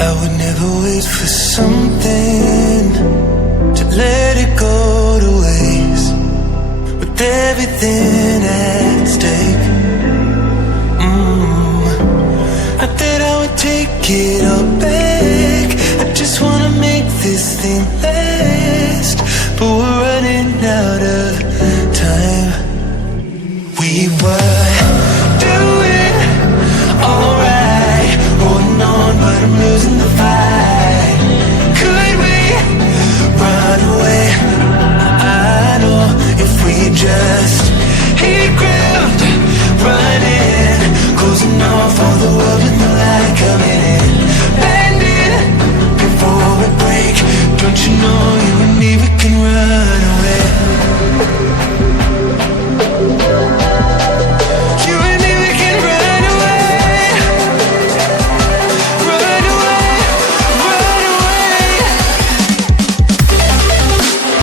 I would never wait for something to let it go to waste, with everything at stake. Not that I would take it all back, I just wanna make this thing last, but we're running out of